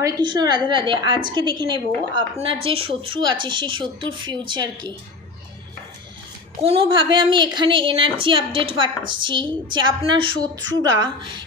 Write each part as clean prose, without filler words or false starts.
হরে কৃষ্ণ, রাধে রাধে। আজকে দেখে নেব আপনার যে শত্রু আছে সেই শত্রুর ফিউচার কি। কোনোভাবে আমি এখানে এনার্জি আপডেট পাচ্ছি যে আপনার শত্রুরা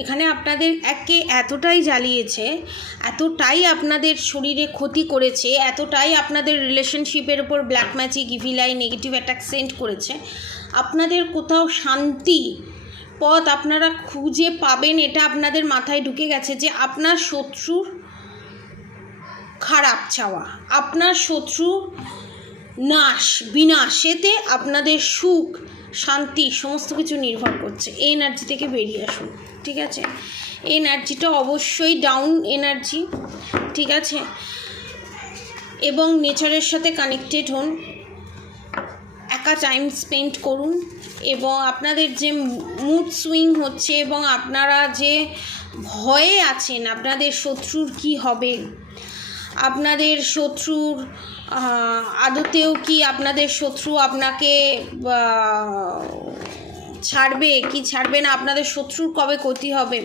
এখানে আপনাদের একে এতটাই জ্বালিয়েছে, এতটাই আপনাদের শরীরে ক্ষতি করেছে, এতটাই আপনাদের রিলেশনশিপের উপর black magic, evil I, negative attack send করেছে, আপনাদের কোথাও শান্তি পথ আপনারা খুঁজে পাবেন এটা আপনাদের মাথায় ঢুকে গেছে যে আপনার শত্রুর খারাপ চাওয়া, আপনার শত্রু নাশ বিনাশেতে আপনাদের সুখ শান্তি সমস্ত কিছু নির্ভর করছে। এই এনার্জি থেকে বেরিয়ে আসুন, ঠিক আছে? এই এনার্জিটা অবশ্যই ডাউন এনার্জি, ঠিক আছে? এবং নেচারের সাথে কানেক্টেড হন, একা টাইম স্পেন্ড করুন এবং আপনাদের যে মুড সুইং হচ্ছে এবং আপনারা যে ভয়ে আছেন আপনাদের শত্রুর কি হবে, আপনাদের শত্রুর আদতেও কি আপনাদের শত্রু আপনাকে ছাড়বে কি ছাড়বে না, আপনাদের শত্রুর কবে ক্ষতি হবে,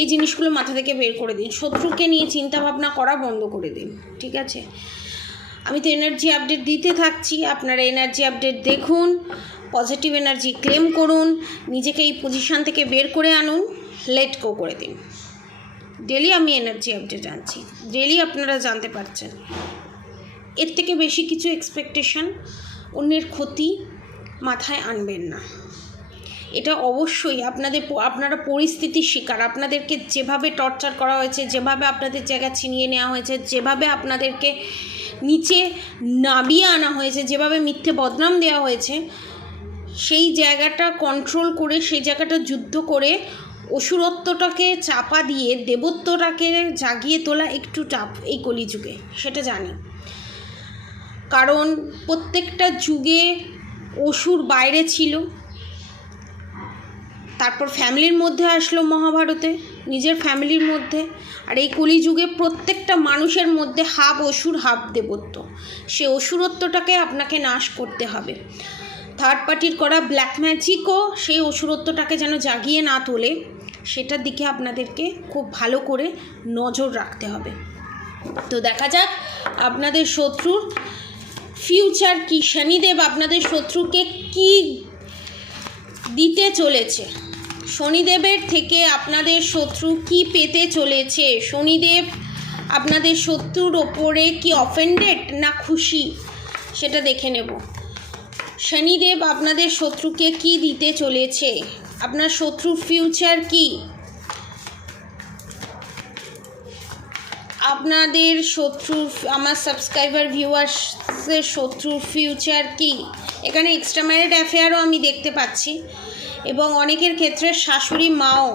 এই জিনিসগুলো মাথা থেকে বের করে দিন। শত্রুকে নিয়ে চিন্তাভাবনা করা বন্ধ করে দিন, ঠিক আছে? আমি তো এনার্জি আপডেট দিতে থাকছি, আপনারা এনার্জি আপডেট দেখুন, পজিটিভ এনার্জি ক্লেম করুন, নিজেকে এই পজিশান থেকে বের করে আনুন, লেট গো করে দিন। ডেলি আমি এনার্জি আপডেট আনছি, ডেলি আপনারা জানতে পারছেন। এর থেকে বেশি কিছু এক্সপেকটেশন, অন্যের ক্ষতি মাথায় আনবেন না। এটা অবশ্যই আপনারা পরিস্থিতির শিকার, আপনাদেরকে যেভাবে টর্চার করা হয়েছে, যেভাবে আপনাদের জায়গা ছিনিয়ে নেওয়া হয়েছে, যেভাবে আপনাদেরকে নিচে নামিয়ে আনা হয়েছে, যেভাবে মিথ্যে বদনাম দেওয়া হয়েছে, সেই জায়গাটা কন্ট্রোল করে, সেই জায়গাটা যুদ্ধ করে অসুরত্বটাকে চাপা দিয়ে দেবত্বটাকে জাগিয়ে তোলা একটু টাফ এই কলিযুগে, সেটা জানি। কারণ প্রত্যেকটা যুগে অসুর বাইরে ছিল, তারপর ফ্যামিলির মধ্যে আসলো মহাভারতে, নিজের ফ্যামিলির মধ্যে, আর এই কলিযুগে প্রত্যেকটা মানুষের মধ্যে হাফ অসুর হাফ দেবত্ব। সে অসুরত্বটাকে আপনাকে নাশ করতে হবে। থার্ড পার্টির করা ব্ল্যাক ম্যাজিকও সেই অসুরত্বটাকে যেন জাগিয়ে না তোলে, সেটার দিকে আপনাদেরকে খুব ভালো করে নজর রাখতে হবে। তো দেখা যাক আপনাদের শত্রুর ফিউচার কি, শনিদেব আপনাদের শত্রুকে কি দিতে চলেছে, শনিদেবের থেকে আপনাদের শত্রু কি পেতে চলেছে, শনিদেব আপনাদের শত্রুর ওপরে কি অফেন্ডেড না খুশি সেটা দেখে নেব। শনিদেব আপনাদের শত্রুকে কি দিতে চলেছে, আপনার শত্রুর ফিউচার কি, আপনাদের শত্রুর, আমার সাবস্ক্রাইবার ভিউয়ার্সের শত্রুর ফিউচার কি। এখানে এক্সট্রা ম্যারিড অ্যাফেয়ারও আমি দেখতে পাচ্ছি এবং অনেকের ক্ষেত্রে শাশুড়ি মাও,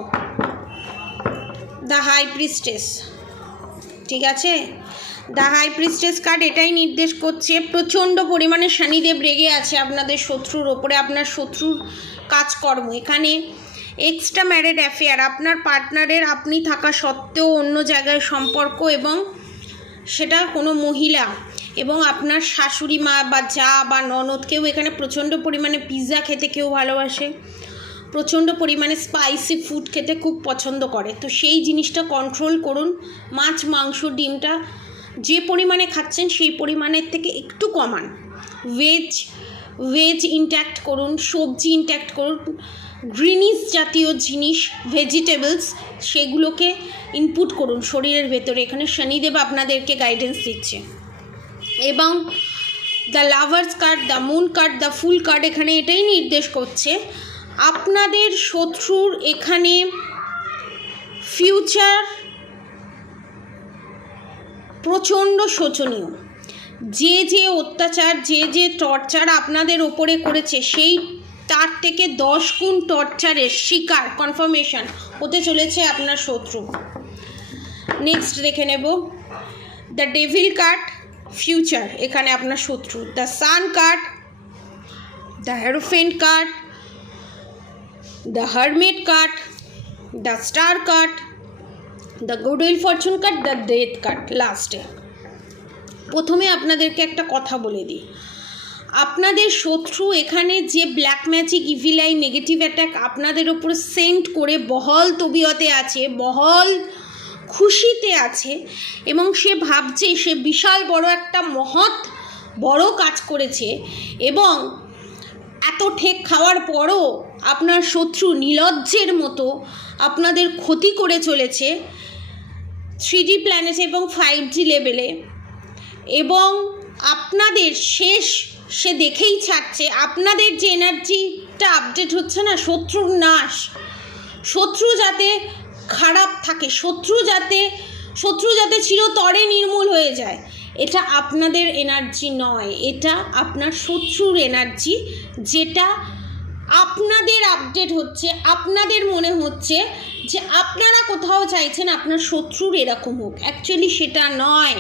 দ্য হাই প্রিস্টেস, ঠিক আছে? দ্য হাই প্রিস্টেস কার্ড এটাই নির্দেশ করছে প্রচণ্ড পরিমাণে শনিদেব রেগে আছে আপনাদের শত্রুর ওপরে, আপনার শত্রুর কাজকর্ম। এখানে এক্সট্রা ম্যারিড অ্যাফেয়ার, আপনার পার্টনারের আপনি থাকা সত্ত্বেও অন্য জায়গায় সম্পর্ক, এবং সেটা কোনো মহিলা, এবং আপনার শাশুড়ি মা বা যা বা ননদ, কেউ এখানে প্রচণ্ড পরিমাণে পিৎজা খেতে কেউ ভালোবাসে, প্রচণ্ড পরিমাণে স্পাইসি ফুড খেতে খুব পছন্দ করে। তো সেই জিনিসটা কন্ট্রোল করুন। মাছ মাংস ডিমটা যে পরিমাণে খাচ্ছেন সেই পরিমাণের থেকে একটু কমান। ভেজ ইনট্যাক্ট করুন, সবজি ইনট্যাক্ট করুন, গ্রিনিশ জাতীয় জিনিস, ভেজিটেবলস, সেগুলোকে ইনপুট করুন শরীরের ভেতরে। এখানে শনিদেব আপনাদেরকে গাইডেন্স দিচ্ছে। এবং the lovers card, the moon card, the fool card এখানে এটাই নির্দেশ করছে আপনাদের শত্রুর এখানে ফিউচার প্রচণ্ড শোচনীয়। যে অত্যাচার, যে টর্চার আপনাদের ওপরে করেছে, সেই তার থেকে 10 গুণ টর্চারের শিকার কনফার্মেশন হতে চলেছে আপনার শত্রু। নেক্সট দেখে নেব দ্য ডেভিল কার্ড, ফিউচার এখানে আপনার শত্রু, the sun card, the hierophant card, the hermit card, the star card, the good wheel fortune card, the death card. লাস্টে প্রথমে আপনাদেরকে একটা কথা বলে দিই, আপনাদের শত্রু এখানে যে black magic, evil I, negative attack আপনাদের ওপর সেন্ড করে বহল তবিয়তে আছে, বহল খুশিতে আছে এবং সে ভাবছে সে বিশাল বড় একটা মহৎ বড় কাজ করেছে, এবং এত ঠেক খাওয়ার পরও আপনার শত্রু নির্লজ্জের মতো আপনাদের ক্ষতি করে চলেছে 3D প্ল্যানেটে এবং 5G লেভেলে, এবং আপনাদের শেষ সে দেখেই ছাড়ছে। আপনাদের যে এনার্জিটা আপডেট হচ্ছে না, শত্রুর নাশ, শত্রু যাতে খারাপ থাকে, শত্রু যাতে চিরতরে নির্মূল হয়ে যায়, এটা আপনাদের এনার্জি নয়, এটা আপনার শত্রুর এনার্জি, যেটা আপনাদের আপডেট হচ্ছে। আপনাদের মনে হচ্ছে যে আপনারা কোথাও চাইছেন আপনার শত্রুর এরকম হোক, অ্যাকচুয়ালি সেটা নয়,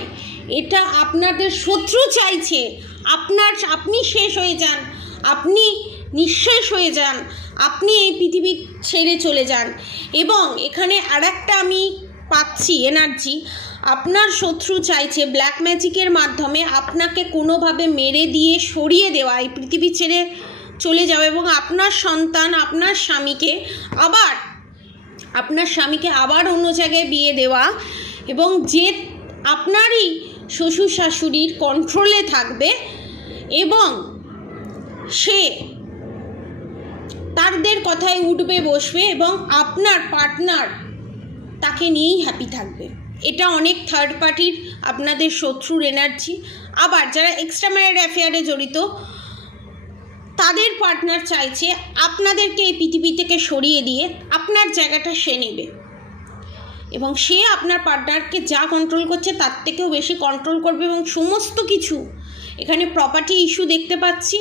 এটা আপনাদের শত্রু চাইছে আপনি শেষ হয়ে যান, আপনি নিঃশেষ হয়ে যান, আপনি এই পৃথিবী ছেড়ে চলে যান। এবং এখানে আরেকটা আমি পাচ্ছি এনার্জি, আপনার শত্রু চাইছে ব্ল্যাক ম্যাজিকের মাধ্যমে আপনাকে কোনোভাবে মেরে দিয়ে সরিয়ে দেওয়া, এই পৃথিবী ছেড়ে চলে যাওয়া, এবং আপনার সন্তান আপনার স্বামীকে আবার অন্য জায়গায় বিয়ে দেওয়া, এবং যে আপনারই শ্বশুর শাশুড়ির কন্ট্রোলে থাকবে এবং সে তাদের কথায় উঠবে বসবে এবং আপনার পার্টনার তাকে নিয়েই হ্যাপি থাকবে। এটা অনেক থার্ড পার্টির আপনাদের শত্রুর এনার্জি। আবার যারা এক্সট্রা ম্যারিড অ্যাফেয়ারে জড়িত, তাদের পার্টনার চাইছে আপনাদেরকে এই পৃথিবী থেকে সরিয়ে দিয়ে আপনার জায়গাটা সে নেবে, এবং সে আপনার পার্টনারকে যা কন্ট্রোল করছে তার থেকেও বেশি কন্ট্রোল করবে, এবং সমস্ত কিছু এখানে প্রপার্টি ইস্যু দেখতে পাচ্ছি,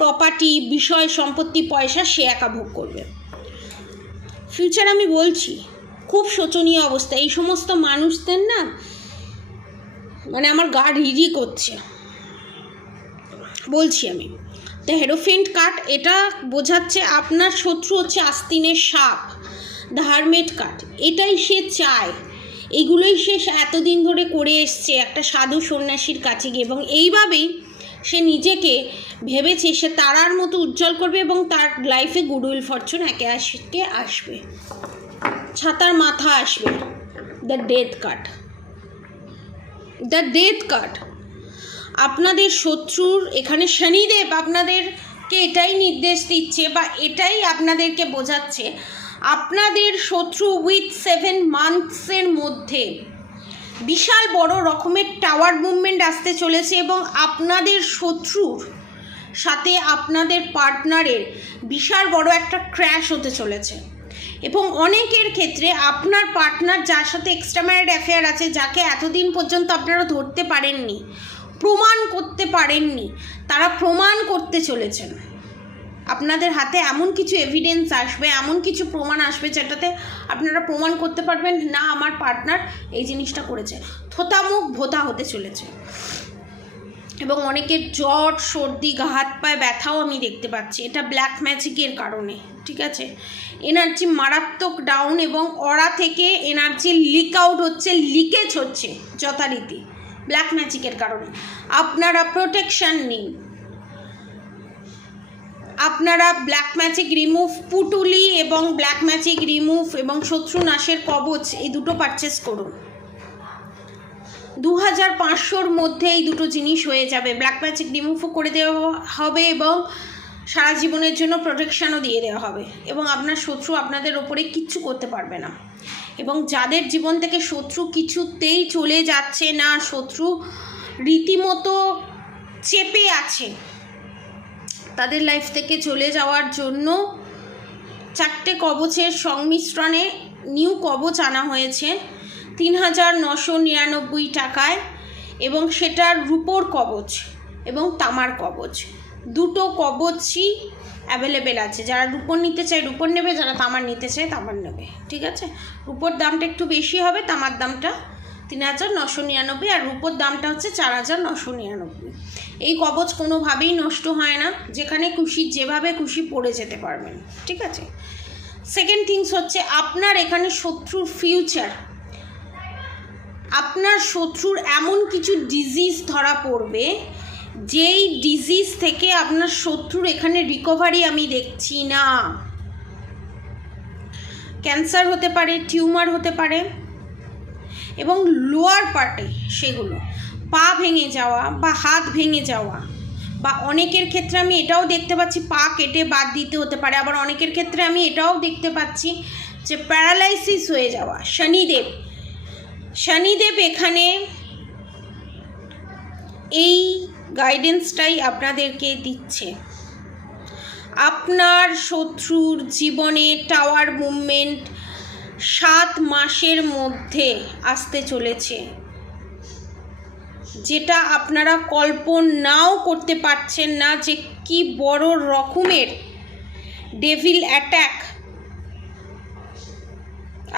প্রপার্টি, বিষয়, সম্পত্তি, পয়সা সে একা ভোগ করবে। ফিউচার আমি বলছি খুব শোচনীয় অবস্থা। এই সমস্ত মানুষদের না মানে আমার গা রিরি করছে, বলছি আমি। দ্য হেরোফেন্ট কার্ড এটা বোঝাচ্ছে আপনার শত্রু হচ্ছে আস্তিনের সাপ। দ্য হারমেট কার্ড এটাই সে চায়, এগুলোই সে এতদিন ধরে করে এসছে একটা সাধু সন্ন্যাসীর কাছে গিয়ে, এবং এইভাবেই সে নিজেকে ভেবেছে সে তারার মতো উজ্জ্বল করবে এবং তার লাইফে গুডউইল ফরচুন একে আসবে, ছাতার মাথা আসবে। দ্য ডেথ কার্ড আপনাদের শত্রুর এখানে শনিদেব আপনাদেরকে এটাই নির্দেশ দিচ্ছে বা এটাই আপনাদেরকে বোঝাচ্ছে, আপনাদের শত্রু উইথ 7 মান্থসের মধ্যে বিশাল বড় রকমের টাওয়ার মুভমেন্ট আসতে চলেছে, এবং আপনাদের শত্রুর সাথে আপনাদের পার্টনারের বিশাল বড় একটা ক্র্যাশ হতে চলেছে। এবং অনেকের ক্ষেত্রে আপনার পার্টনার যার সাথে এক্সট্রা ম্যারিড অ্যাফেয়ার আছে, যাকে এতদিন পর্যন্ত আপনারা ধরতে পারেননি, প্রমাণ করতে পারেননি, তারা প্রমাণ করতে চলেছেন। আপনাদের হাতে এমন কিছু এভিডেন্স আসবে, এমন কিছু প্রমাণ আসবে যেটাতে আপনারা প্রমাণ করতে পারবেন না আমার পার্টনার এই জিনিসটা করেছে। থোতামুখ ভোতা হতে চলেছে, এবং অনেকের জ্বর, সর্দি, গা হাত পায়ে ব্যথাও আমি দেখতে পাচ্ছি। এটা ব্ল্যাক ম্যাজিকের কারণে, ঠিক আছে? এনার্জি মারাত্মক ডাউন, এবং অরা থেকে এনার্জি লিকেজ হচ্ছে যথারীতি ব্ল্যাক ম্যাজিকের কারণে। আপনারা প্রোটেকশান নিন, আপনারা ব্ল্যাক ম্যাজিক রিমুভ, পুটুলি এবং ব্ল্যাক ম্যাজিক রিমুভ এবং শত্রু নাশের কবচ, এই দুটো পারচেস করুন। 2500-র মধ্যে এই দুটো জিনিস হয়ে যাবে। ব্ল্যাক ম্যাজিক রিমুভও করে দেওয়া হবে এবং সারা জীবনের জন্য প্রোটেকশানও দিয়ে দেওয়া হবে, এবং আপনার শত্রু আপনাদের ওপরে কিচ্ছু করতে পারবে না। এবং যাদের জীবন থেকে শত্রু কিছুতেই চলে যাচ্ছে না, শত্রু রীতিমতো চেপে আছে, তাদের লাইফ থেকে চলে যাওয়ার জন্য 4টে কবচের সংমিশ্রণে নিউ কবচ আনা হয়েছে 3999 টাকায়, এবং সেটার রূপোর কবচ এবং তামার কবচ, দুটো কবচই অ্যাভেলেবেল আছে। যারা রূপোর নিতে চায় রূপোর নেবে, যারা তামার নিতে চায় তামার নেবে, ঠিক আছে? রূপোর দামটা একটু বেশি হবে, তামার দামটা 3999, আর রূপোর দামটা হচ্ছে 4999। এই কবচ কোনোভাবেই নষ্ট হয় না, যেখানে খুশি যেভাবে খুশি পড়ে যেতে পারবেন, ঠিক আছে? সেকেন্ড থিংস হচ্ছে আপনার এখানে শত্রুর ফিউচার, আপনার শত্রুর এমন কিছু ডিজিজ ধরা পড়বে যেই ডিজিজ থেকে আপনার শত্রুর এখানে রিকভারি আমি দেখছি না। ক্যান্সার হতে পারে, টিউমার হতে পারে, এবং লোয়ার পার্টে সেগুলো পা ভেঙে যাওয়া বা হাত ভেঙে যাওয়া, বা অনেকের ক্ষেত্রে আমি এটাও দেখতে পাচ্ছি পা কেটে বাদ দিতে হতে পারে, আবার অনেকের ক্ষেত্রে আমি এটাও দেখতে পাচ্ছি যে প্যারালাইসিস হয়ে যাওয়া। শনিদেব এখানে এই গাইডেন্সটাই আপনাদেরকে দিচ্ছে। আপনার শত্রুর জীবনে টাওয়ার মুভমেন্ট 7 মাসের মধ্যে আসতে চলেছে, যেটা আপনারা কল্পনাও করতে পারছেন না যে কি বড় রকমের ডেভিল অ্যাটাক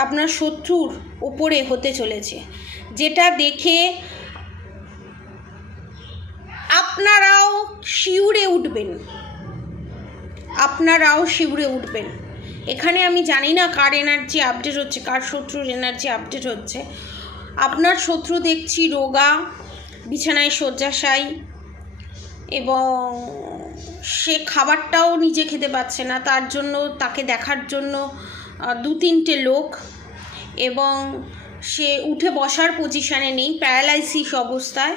আপনার শত্রুর ওপরে হতে চলেছে, যেটা দেখে আপনারাও শিউরে উঠবেন। এখানে আমি জানি না কার এনার্জি আপডেট হচ্ছে, কার শত্রুর এনার্জি আপডেট হচ্ছে। আপনার শত্রু দেখছি রোগা, বিছানায় শয্যাশায়ী, এবং সে খাবারটাও নিজে খেতে পাচ্ছে না, তার জন্য তাকে দেখার জন্য 2-3টে লোক, এবং সে উঠে বসার পজিশানে নেই, প্যারালাইসিস অবস্থায়,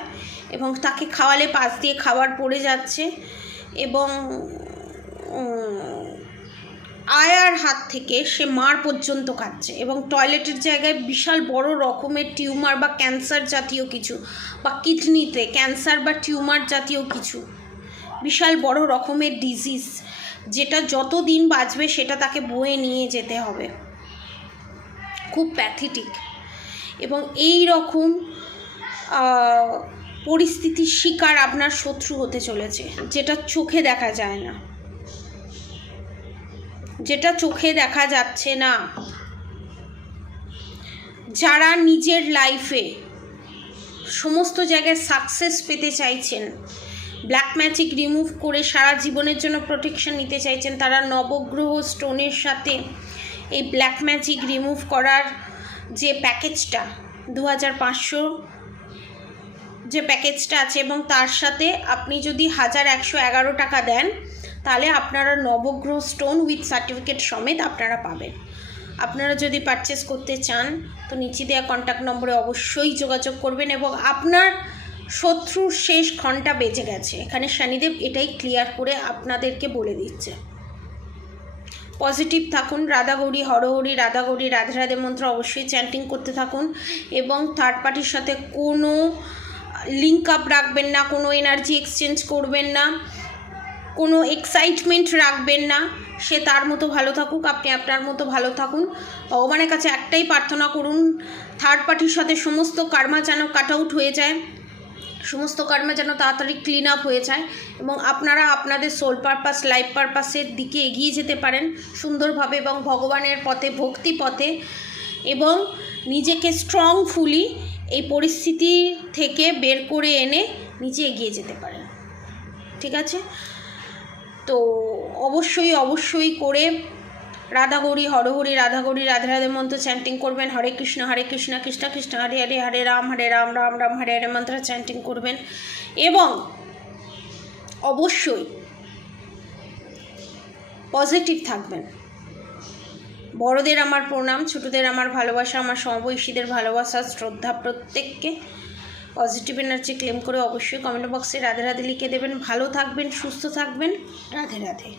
এবং তাকে খাওয়ালে পাশ দিয়ে খাবার পড়ে যাচ্ছে, এবং আয়ার হাত থেকে সে মার পর্যন্ত খাচ্ছে, এবং টয়লেটের জায়গায় বিশাল বড় রকমের টিউমার বা ক্যান্সার জাতীয় কিছু, বা কিডনিতে ক্যান্সার বা টিউমার জাতীয় কিছু বিশাল বড় রকমের ডিজিজ, যেটা যত দিন বাঁচবে সেটা তাকে বয়ে নিয়ে যেতে হবে, খুব প্যাথেটিক। এবং এই রকম পরিস্থিতির শিকার আপনার শত্রু হতে চলেছে, যেটা চোখে দেখা যায় না, যেটা চোখে দেখা যাচ্ছে না। যারা নিজের লাইফে সমস্ত জায়গায় সাকসেস পেতে চাইছেন, ব্ল্যাক ম্যাজিক রিমুভ করে সারা জীবনের জন্য প্রোটেকশন নিতে চাইছেন, তারা নবগ্রহ স্টোনের সাথে এই ব্ল্যাক ম্যাজিক রিমুভ করার যে প্যাকেজটা 2500 যে প্যাকেজটা আছে, এবং তার সাথে আপনি যদি 1111 টাকা দেন, তাহলে আপনারা নবগ্রহ স্টোন উইথ সার্টিফিকেট সমেত আপনারা পাবেন। আপনারা যদি পারচেস করতে চান তো নিচে দেওয়া কন্ট্যাক্ট নম্বরে অবশ্যই যোগাযোগ করবেন, এবং আপনার শত্রুর শেষ ঘন্টা বেজে গেছে, এখানে শনিদেব এটাই ক্লিয়ার করে আপনাদেরকে বলে দিচ্ছে। পজিটিভ থাকুন, রাধাগৌরী হরহরি, রাধাগৌরী রাধে রাধে মন্ত্র অবশ্যই চ্যান্টিং করতে থাকুন, এবং থার্ড পার্টির সাথে কোনো লিঙ্ক আপ রাখবেন না, কোনো এনার্জি এক্সচেঞ্জ করবেন না, কোনো এক্সাইটমেন্ট রাখবেন না। সে তার মতো ভালো থাকুক, আপনি আপনার মতো ভালো থাকুন। ভগবানের কাছে একটাই প্রার্থনা করুন, থার্ড পার্টির সাথে সমস্ত কার্মা যেন কাট আউট হয়ে যায়, সমস্ত কার্মা যেন তাড়াতাড়ি ক্লিন আপ হয়ে যায়, এবং আপনারা আপনাদের সোল পারপাস, লাইফ পারপাসের দিকে এগিয়ে যেতে পারেন সুন্দরভাবে, এবং ভগবানের পথে, ভক্তি পথে, এবং নিজেকে স্ট্রংফুলি এই পরিস্থিতি থেকে বের করে এনে নিচে এগিয়ে যেতে পারেন। ঠিক আছে? তো অবশ্যই করে রাধাগৌরী হরহরি, রাধাগৌরী রাধে রাধে মন্ত্র চ্যান্টিং করবেন, হরে কৃষ্ণ কৃষ্ণ কৃষ্ণ হরে হরে, হরে রাম রাম রাম হরে হরে মন্ত্র চ্যান্টিং করবেন, এবং অবশ্যই পজিটিভ থাকবেন। বড়দের আমার প্রণাম, ছোটদের আমার ভালোবাসা, আমার সমবয়সীদের ভালোবাসা, শ্রদ্ধা। প্রত্যেককে পজিটিভ এনার্জি ক্লেম করে অবশ্যই কমেন্ট বক্সে রাধে রাধে লিখে দেবেন। ভালো থাকবেন, সুস্থ থাকবেন। রাধে রাধে।